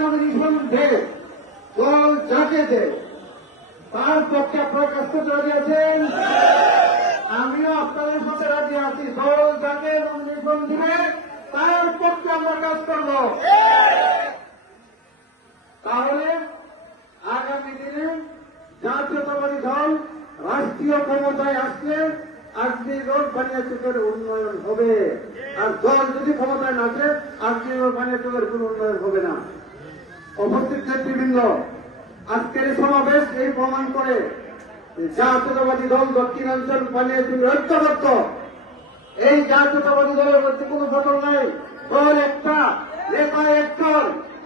মনোনিবেশন দেয় দল যাকে দেয় তার পক্ষে আপনার কাছ থেকে রাজি আছেন? আমিও আপনাদের সাথে রাজি আছি। দল যাকে মনোনিবেশন দিবে, তার পক্ষে আমরা কাজ করব। তাহলে আগামী দিনে জাতীয়তাবাদী দল রাষ্ট্রীয় ক্ষমতায় আসলে আজকে রোড বানিয়াচকের উন্নয়ন হবে। আর দল যদি ক্ষমতায় না আসে, আজকে রোড বানিয়াচকের কোন উন্নয়ন হবে না। উপস্থিত নেতৃবৃন্দ আজকের সমাবেশ এই প্রমাণ করে জাতীয়তাবাদী দল দক্ষিণাঞ্চল বানিয়াচক ঐক্যবদ্ধ। এই জাতীয়তাবাদী দলের মধ্যে কোনো দখল নাই। দল একটা, নেতা একজন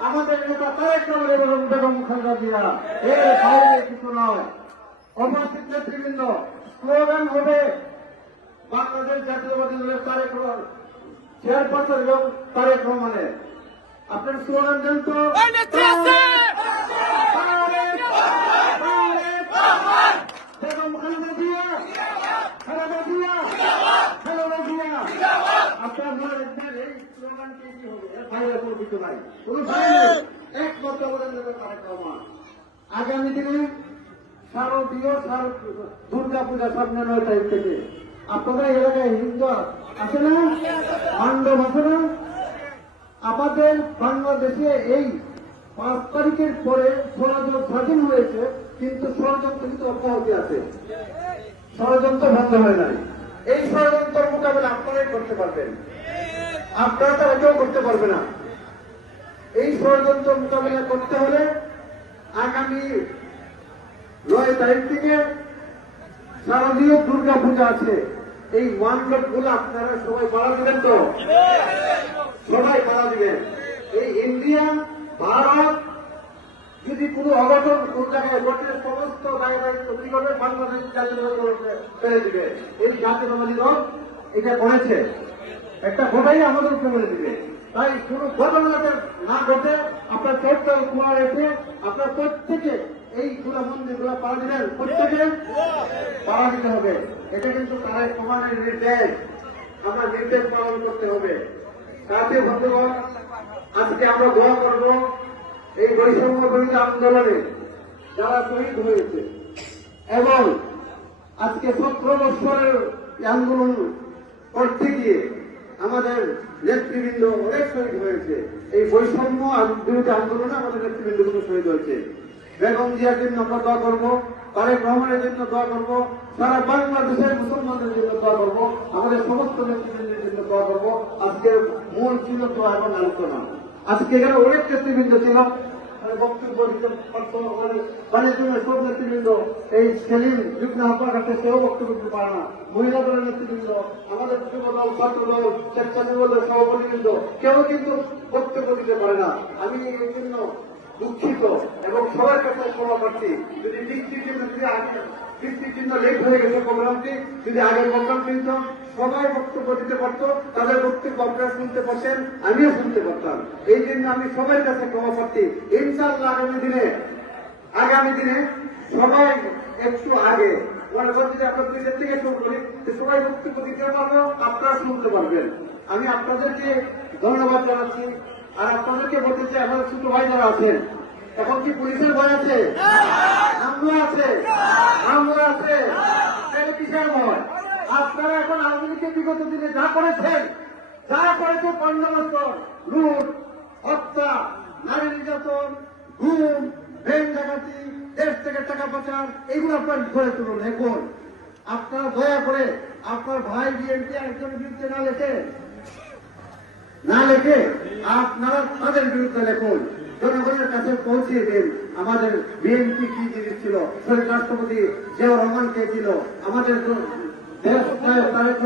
আমাদের নেতা তারেক রহমান বেগম খালেদা এর বাইরে কিছু নয়। উপস্থিত নেতৃবৃন্দ স্লোগান হবে বাংলাদেশ জাতীয়তাবাদী দলের তারেক রহমান, চেয়ারপারসন এবং তারেক রহমানের। আপনার স্লোগান দেন তো ওই নেত্রী আছে! তারেক! তারেক! বেগম খালেদা জিয়া খালেদা জিয়া খালেদা জিয়া আপনার মনে রাখবেন এই স্লোগানটি কি হবে এর বাইরে কোনো কিছু নাই কোনো ভয় একমাত্র বলেন দেবে তারেক রহমান আগামী দিনে শারদীয় শারদ দুর্গা পূজা সামনে নয় তারিখ থেকে আপনাদের এলাকায় হিন্দু আছে না মান্ডব আছে না আমাদের বাংলাদেশে এই পাঁচ তারিখের পরে ষড়যন্ত্র স্বাধীন হয়েছে, কিন্তু ষড়যন্ত্র কিন্তু অব্যাহতি আছে। ষড়যন্ত্র বন্ধ হয় নাই। এই ষড়যন্ত্র মোকাবেলা আপনারাই করতে পারবেন। আপনারা তো কেউ করতে পারবে না। এই ষড়যন্ত্র মোকাবেলা করতে হলে আগামী নয় তারিখ থেকে শারদীয় দুর্গা পূজা আছে। এই ওয়ানলোডগুলো আপনারা সবাই বাড়া দিবেন তো? সবাই বাড়া দিবেন এই ইন্ডিয়া, ভারত, যদি কোনো অঘটন কোন জায়গায় ঘটে, সমস্ত বাংলাদেশ জাতীয়তাবাদী ফেলে এই জাতীয়তাবাদী দল এটা করেছে। একটা ঘটাই আমাদের উপরে দিবে। তাই কোনো ঘটনা যাতে না ঘটে, আপনার চৌদ্দ কুমার এসে আপনার প্রত্যেকে এই গুলা মন্দিরগুলা পাড়া দিবেন। প্রত্যেকে পাড়া দিতে হবে। এটা কিন্তু তারাই সমানের নির্দেশ। আমরা নির্দেশ পালন করতে হবে। সাথে বন্ধুগণ, আজকে আমরা দোয়া করব এই বৈষম্য বিরোধী আন্দোলনে যারা শহীদ হয়েছে। এবং আজকে সতেরো এই আন্দোলন করতে গিয়ে আমাদের নেতৃবৃন্দ অনেক শহীদ হয়েছে। এই বৈষম্য বিরোধী আন্দোলনে আমাদের নেতৃবৃন্দ কিন্তু শহীদ হয়েছে। বেগম জিয়ার জন্য আমরা দোয়া করব, তারেক রহমানের জন্য দোয়া করব, সারা বাংলাদেশের মুসলমানদের জন্য দোয়া করব, আমাদের সমস্ত নেতৃবৃন্দের জন্য দোয়া করব আজকের মূল ছিল আজকে এখানে অনেক নেতৃবৃন্দ ছিল। কেউ কিন্তু বক্তব্য দিতে পারে না। আমি এই জন্য দুঃখিত এবং সবার কাছে ক্ষমা যদি বৃষ্টির জন্য লেট হয়ে গেছে প্রোগ্রামটি যদি আগের প্রোগ্রাম কিন্তু সবাই বক্তব্য দিতে পারতো, তাদের বক্তব্য আপনারা শুনতে পারতেন, আমিও শুনতে পারতাম। এই জন্য আমি সবার কাছে ক্ষমা প্রার্থী। ইনশাল্লাহ আগামী দিনে আগামী দিনে সবাই একটু আগে আমরা সবাই আপনারা শুনতে পারবেন। আমি আপনাদেরকে ধন্যবাদ জানাচ্ছি। আর আপনাদেরকে বলতে চাই আমাদের ছোট ভাই যারা আছেন, এখন কি পুলিশের ভয় আছে? হামলা আছে। হামলা আছে। ভয়। আপনারা এখন আওয়ামী লীগের বিগত দিনে যা করেছেন, যা করেছে পনেরো লুট, হত্যা, নারী নির্যাতন, ঘুম, ব্যাংক ডাকাতি, দেশ থেকে টাকা পাচার এইগুলো আপনার ধরে তুলুন এখন আপনারা দয়া করে আপনার ভাই বিএনপি একজনের বিরুদ্ধে না লেখে? না লেখে? আপনারা তাদের বিরুদ্ধে লেখুন। জনগণের কাছে পৌঁছিয়ে দিন, আমাদের বিএনপি কি জিনিস ছিল? শহীদ রাষ্ট্রপতি জিয়াউর রহমান কে ছিল আমাদের দেশ নায়ক তারেক